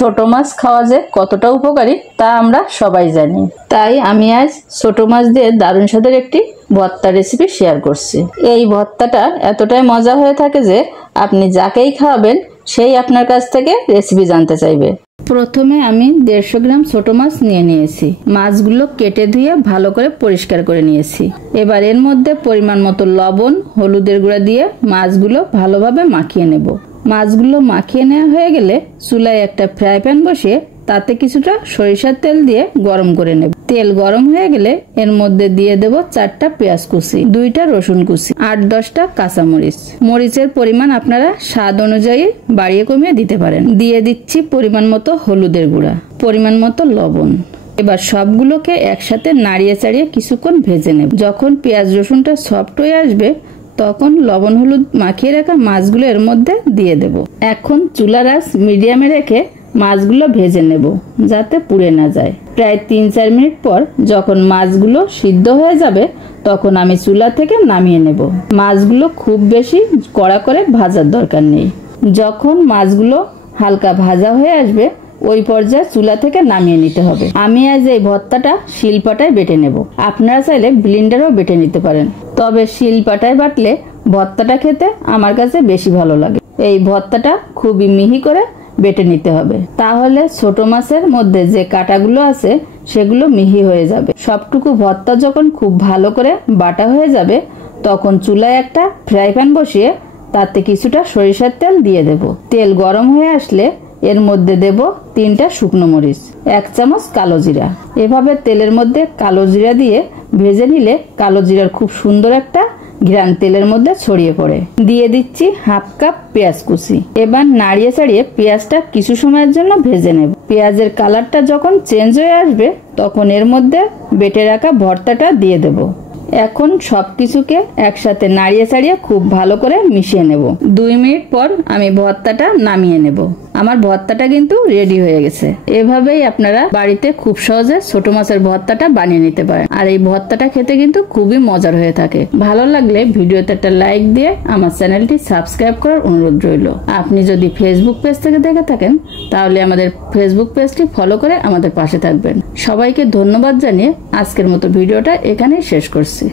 ছোট মাছ খাওয়া যে কতটা উপকারী তা আমরা সবাই জানি। তাই আমি আজ ছোট মাছ দিয়ে দারুণ স্বাদের একটি ভর্তা রেসিপি শেয়ার করছি। এই ভর্তাটা এতটাই মজা হয়ে থাকে যে আপনি যাকেই খাওয়াবেন সেই আপনার কাছ থেকে রেসিপি জানতে চাইবে। প্রথমে আমি 150 গ্রাম ছোট মাছ নিয়ে নিয়েছি। মাছগুলো কেটে ধুয়ে ভালো করে পরিষ্কার করে নিয়েছি। এবার এর মধ্যে পরিমাণ মতো লবণ, হলুদের গুঁড়া দিয়ে মাছগুলো ভালোভাবে মাখিয়ে নেব। মাছগুলো মাখিয়ে নেওয়া হয়ে গেলে চুলায় একটা ফ্রাই প্যান বসিয়ে তাতে কিছুটা সরিষার তেল দিয়ে গরম করে নেব। তেল গরম হয়ে গেলে এর মধ্যে দিয়ে দেব 4টা পেঁয়াজ কুচি, 2টা রসুন কুচি, 8-10টা কাঁচামরিচ। মরিচের পরিমাণ আপনারা স্বাদ অনুযায়ী বাড়িয়ে কমিয়ে দিতে পারেন। দিয়ে দিচ্ছি পরিমাণ মতো হলুদের গুঁড়া, পরিমাণ মতো লবণ। এবার সবগুলোকে একসাথে নাড়িয়ে চাড়িয়ে কিছুক্ষণ ভেজে নেব। যখন পেঁয়াজ রসুনটা সফট হয়ে আসবে তখন লবণ হলুদ মাখিয়ে রাখা মাছগুলো এর মধ্যে দিয়ে দেব। এখন চুলার আঁচ মিডিয়ামে রেখে মাছগুলো ভেজে নেব যাতে পুড়ে না যায়। প্রায় 3-4 মিনিট পর যখন মাছগুলো সিদ্ধ হয়ে যাবে তখন আমি চুলা থেকে নামিয়ে নেব। মাছগুলো খুব বেশি কড়া করে ভাজার দরকার নেই। যখন মাছগুলো হালকা ভাজা হয়ে আসবে ওই পর্যায়ে চুলা থেকে নামিয়ে নিতে হবে। আমি আজ এই ভর্তাটা শিলপাটায় বেটে নেব। আপনারা চাইলে ব্লেন্ডারেও বেটে নিতে পারেন, তবে শিলপাটায় বাটলে ভর্তাটা খেতে আমার কাছে বেশি ভালো লাগে। এই ভর্তাটা খুবই মিহি করে বেটে নিতে হবে, তাহলে ছোট মাছের মধ্যে যে কাঁটাগুলো আছে সেগুলো মিহি হয়ে যাবে। সবটুকু ভর্তা যখন খুব ভালো করে বাটা হয়ে যাবে তখন চুলায় একটা ফ্রাই প্যান বসিয়ে তাতে কিছুটা সরিষার তেল দিয়ে দেব। তেল গরম হয়ে আসলে এর মধ্যে দেব 3টা শুকনো মরিচ, 1 চামচ কালো জিরা। এভাবে তেলের মধ্যে কালো জিরা দিয়ে ভেজে নিলে কালো জিরার খুব সুন্দর একটা ঘ্রাণ তেলের মধ্যে ছড়িয়ে পড়ে। দিয়ে দিচ্ছি 1/2 কাপ পেঁয়াজ কুচি। এবার নাড়িয়ে চাড়িয়ে পেঁয়াজটা কিছু সময়ের জন্য ভেজে নেব। পেঁয়াজের কালারটা যখন চেঞ্জ হয়ে আসবে তখন এর মধ্যে বেটে রাখা ভর্তাটা দিয়ে দেব। এখন সবকিছুকে একসাথে নাড়িয়ে চাড়িয়ে খুব ভালো করে মিশিয়ে নেব। 2 মিনিট পর আমি ভর্তাটা নামিয়ে নেব। আমার ভর্তাটা কিন্তু রেডি হয়ে গেছে। এভাবেই আপনারা বাড়িতে খুব সহজে ছোট মাছের ভর্তাটা বানিয়ে নিতে পারেন। আর এই ভর্তাটা খেতে কিন্তু খুবই মজার হয়ে থাকে। ভালো লাগলে ভিডিওতে একটা লাইক দিয়ে আমার চ্যানেলটি সাবস্ক্রাইব করার অনুরোধ রইল। আপনি যদি ফেসবুক পেজ থেকে দেখে থাকেন তাহলে আমাদের ফেসবুক পেজটি ফলো করে আমাদের পাশে থাকবেন। সবাইকে ধন্যবাদ জানিয়ে আজকের মতো ভিডিওটা এখানেই শেষ করছি।